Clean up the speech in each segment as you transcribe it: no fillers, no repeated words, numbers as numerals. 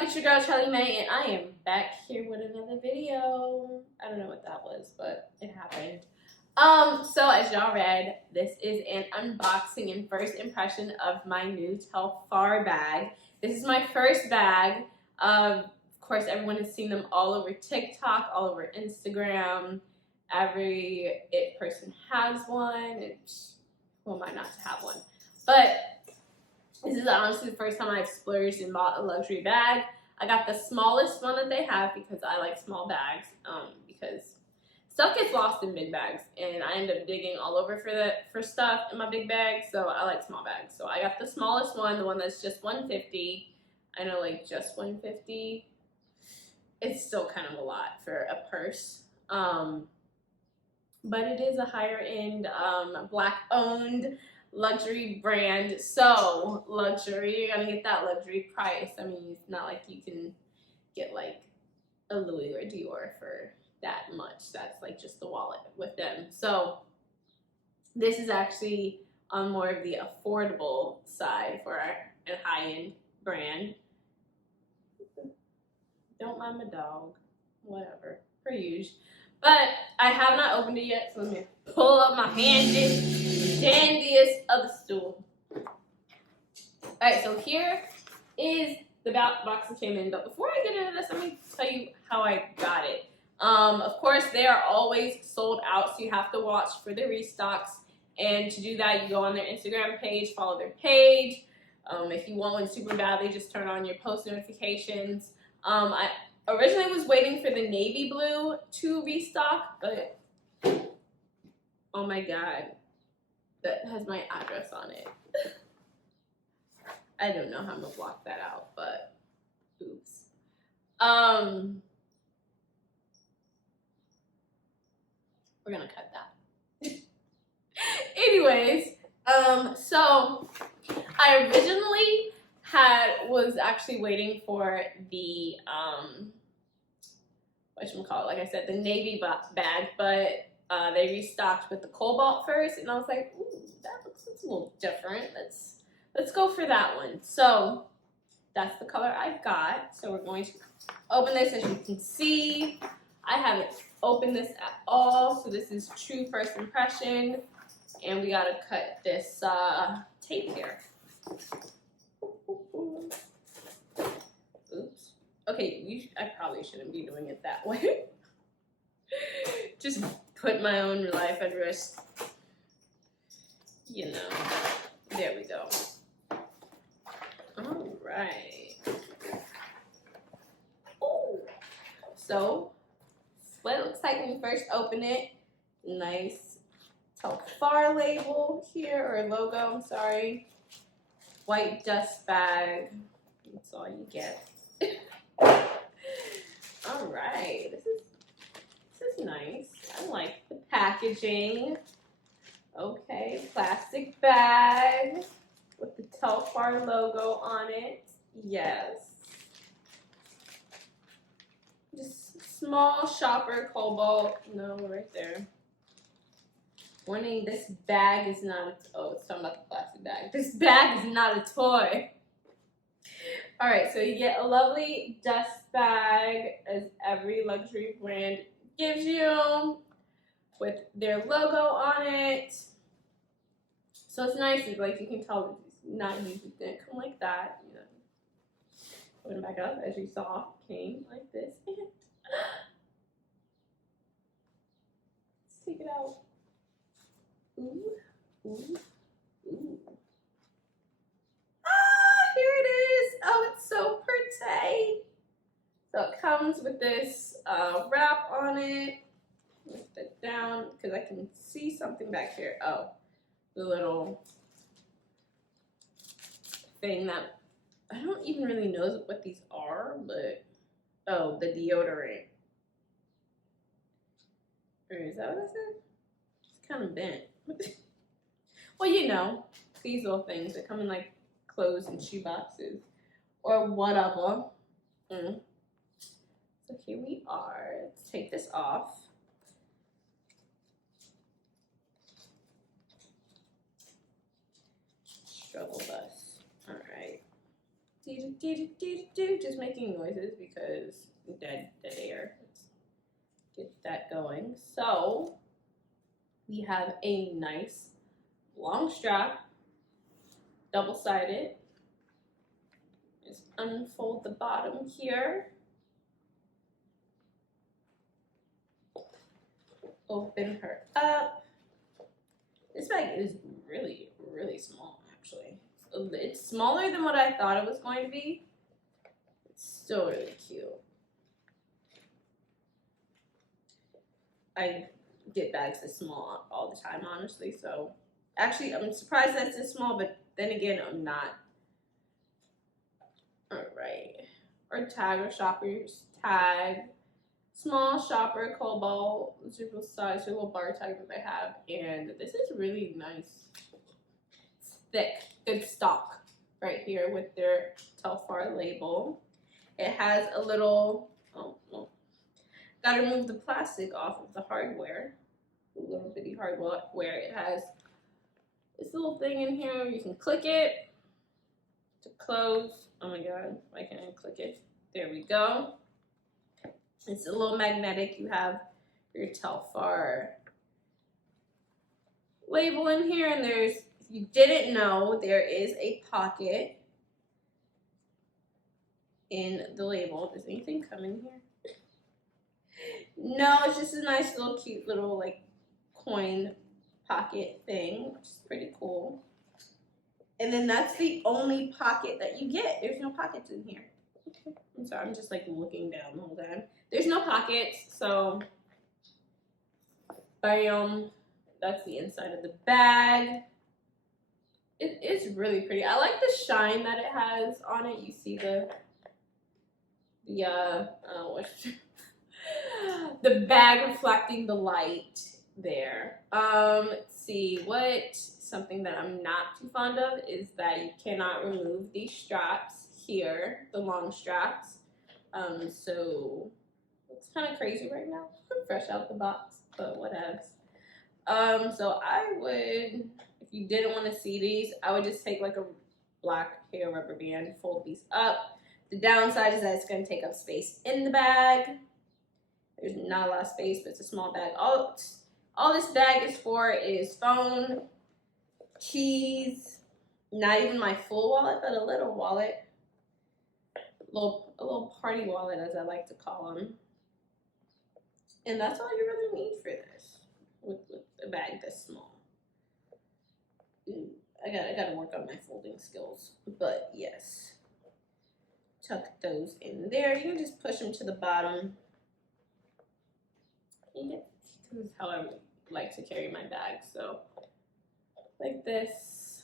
up? It's your girl Charlie May, and I am back here with another video. I don't know what that was, but it happened. So as y'all read, this is an unboxing and first impression of my new Telfar bag. This is my first bag. Of course, everyone has seen them all over TikTok, all over Instagram. Every it person has one. Who am I not to have one? But this is honestly the first time I've splurged and bought a luxury bag. I got the smallest one that they have because I like small bags. Because stuff gets lost in big bags, and I end up digging all over for stuff in my big bag. So I like small bags. So I got the smallest one, the one that's just $150. I know, like, just $150. It's still kind of a lot for a purse. But it is a higher end, black owned luxury brand. So luxury, you're gonna get that luxury price. I mean, it's not like you can get like a Louis or Dior for that much. That's like just the wallet with them. So this is actually on more of the affordable side for a high-end brand. Don't mind my dog, whatever, per usual. But I have not opened it yet, so let me pull up my dandiest of the stool. Alright, so here is the box that came in. But before I get into this, let me tell you how I got it. Of course, they are always sold out, so you have to watch for the restocks. And to do that, you go on their Instagram page, follow their page. If you want one super badly, just turn on your post notifications. I originally was waiting for the navy blue to restock, but oh my god, that has my address on it. I don't know how I'm gonna block that out, but oops. We're gonna cut that. Anyways, so I originally was actually waiting for the whatchamacallit, like I said, the navy bag, but they restocked with the Cobalt first, and I was like, ooh, that looks a little different. Let's go for that one. So that's the color I got. So we're going to open this. As you can see, I haven't opened this at all, so this is true first impression, and we gotta cut this tape here. Oops. Okay, I probably shouldn't be doing it that way. Just put my own life at risk. You know. There we go. All right. Oh. So, what it looks like when you first open it. Nice Telfar label here, or logo, I'm sorry. White dust bag. That's all you get. All right, this is nice. I like the packaging. Okay, plastic bag with the Telfar logo on it. Yes. Just small shopper Cobalt. No, right there. Warning: this bag is not a. Oh, it's talking about the plastic bag. This bag is not a toy. Alright, so you get a lovely dust bag, as every luxury brand gives you, with their logo on it. So it's nice, it's like you can tell it's not usually gonna come like that. You know, put it back up, as you saw, came like this. Let's take it out. Ooh, ooh, ooh. Here it is. Oh, it's so pretty. So it comes with this wrap on it. Lift it down because I can see something back here. Oh, the little thing that I don't even really know what these are, but oh, the deodorant. Or is that what I said? It's kind of bent. Well, you know, these little things that come in like clothes and shoe boxes or whatever. So here we are. Let's take this off. Struggle bus. All right. just making noises because dead air. Let's get that going. So we have a nice long strap, double-sided. Just unfold the bottom here. Open her up. This bag is really, really small, actually. It's smaller than what I thought it was going to be. It's still really cute. I get bags this small all the time, honestly. So, actually, I'm surprised that's this small, but then again, I'm not. All right. Or tag or shoppers tag. Small shopper Cobalt, zero size, little bar tag that they have, and this is really nice, thick, good stock right here with their Telfar label. It has a little, gotta remove the plastic off of the hardware, a little bitty hardware. It has this little thing in here. You can click it to close. Oh my god, why can't I click it? There we go. It's a little magnetic. You have your Telfar label in here, and there's, if you didn't know, there is a pocket in the label. Does anything come in here? No, it's just a nice little cute little like coin pocket thing, which is pretty cool. And then that's the only pocket that you get. There's no pockets in here. Okay. I'm sorry, I'm just like looking down the whole time. There's no pockets, so bam, that's the inside of the bag. It is really pretty. I like the shine that it has on it. You see the bag reflecting the light there. Let's see, something that I'm not too fond of is that you cannot remove these straps here, the long straps. So it's kind of crazy right now. Fresh out the box, but whatevs. So I would, if you didn't want to see these, I would just take like a black hair rubber band, fold these up. The downside is that it's going to take up space in the bag. There's not a lot of space, but it's a small bag. All this bag is for is phone, keys, not even my full wallet, but a little wallet. A little party wallet, as I like to call them. And that's all you really need for this, with a bag this small. Ooh, I gotta work on my folding skills, but yes. Tuck those in there. You can just push them to the bottom. This is how I like to carry my bag, so like this.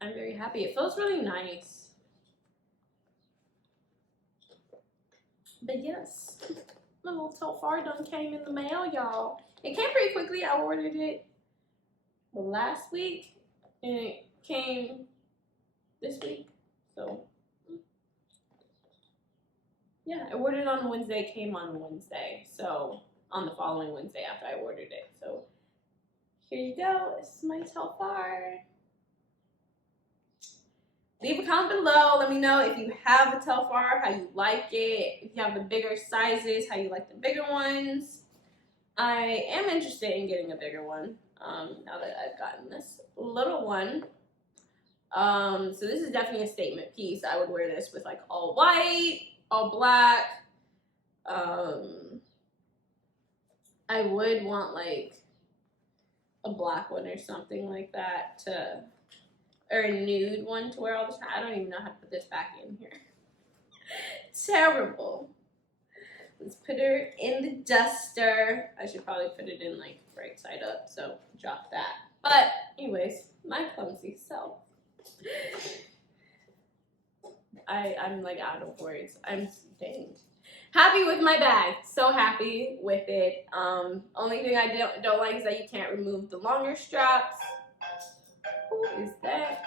I'm very happy. It feels really nice. But yes, my little Telfar done came in the mail, y'all. It came pretty quickly. I ordered it last week, and it came this week. So yeah, I ordered it on Wednesday. It came on Wednesday. So on the following Wednesday after I ordered it. So here you go. This is my Telfar. Leave a comment below. Let me know if you have a Telfar, how you like it. If you have the bigger sizes, how you like the bigger ones. I am interested in getting a bigger one now that I've gotten this little one. So this is definitely a statement piece. I would wear this with like all white, all black. I would want like a black one or something like that or a nude one to wear all the time. I don't even know how to put this back in here. Terrible. Let's put her in the duster. I should probably put it in like right side up, so drop that. But anyways, my clumsy self. I'm like out of words. I'm dang happy with my bag. So happy with it. Only thing I don't like is that you can't remove the longer straps. Who is that?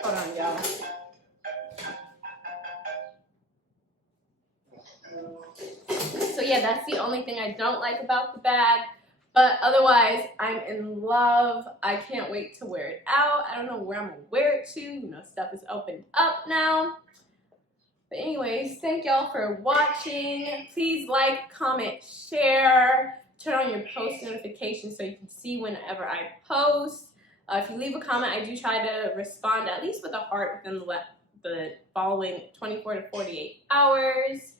Hold on, y'all. So yeah, that's the only thing I don't like about the bag. But otherwise, I'm in love. I can't wait to wear it out. I don't know where I'm gonna wear it to. You know, stuff is opened up now. But anyways, thank y'all for watching. Please like, comment, share. Turn on your post notifications so you can see whenever I post. If you leave a comment, I do try to respond at least with a heart within the following 24 to 48 hours.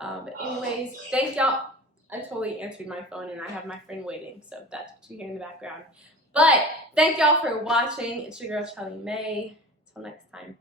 But anyways, thank y'all. I totally answered my phone and I have my friend waiting, so that's what you hear in the background. But thank y'all for watching. It's your girl, Shelly May. Until next time.